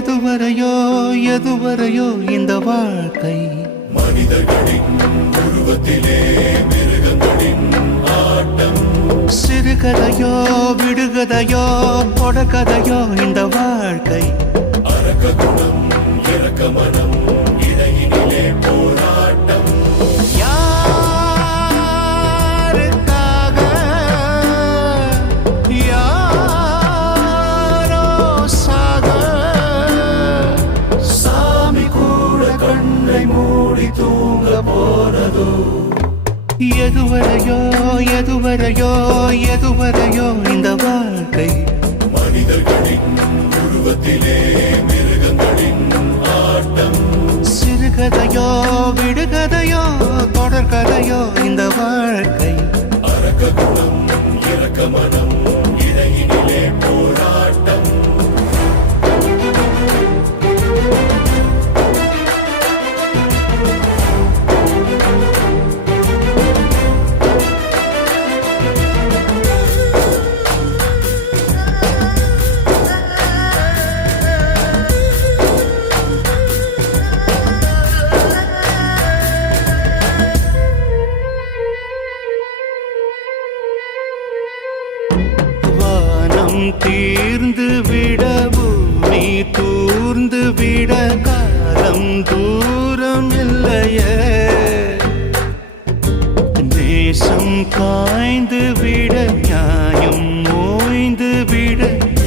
எதுவரையோ எதுவரையோ இந்த வாழ்க்கை மனிதர்களின் உருவத்திலே மிருகங்களின் ஆட்டம். சிறுகதையோ விடுகதையோ கொடக்கதையோ இந்த வாழ்க்கை அரக்க குணம் இறக்க மனம் இடையினிலே போராட்டம். யாருக்காக யாரோ சாக சாமி கூட கண்ணை மூடி தூங்க போனதோ. எதுவரையோ எதுவரையோ எதுவரையோ இந்த வாழ்க்கை மனிதர்களின் உருவத்திலே மிருகங்களின் ஆட்டம். சிறுகதையோ விடுகதையோ தொடர்கதையோ இந்த வாழ்க்கை அரக்க குணம் இறக்க மனம் இடையினிலே போராட்டம். தீர்ந்து விட பூமி தூர்ந்து விட காலம் தூரம் இல்லையே நேசம் காய்ந்து விட நியாயம் ஓய்ந்து விட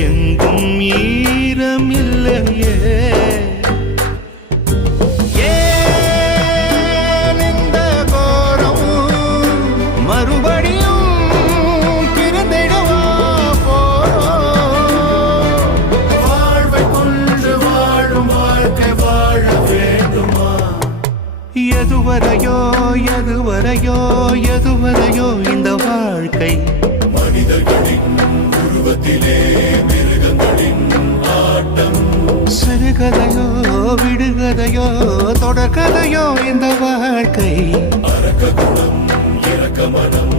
எங்கும் ஈரம் இல்லையே ஏன் இந்த கோரம் மறுபடியும் எதுவரையோ எதுவரையோ எதுவரையோ இந்த வாழ்க்கை மனிதர்களின் உருவத்திலே மிருகங்களின் ஆட்டம். சிறுகதையோ விடுகதையோ தொடர்கதையோ இந்த வாழ்க்கை அரக்க குணம் இறக்க மனம்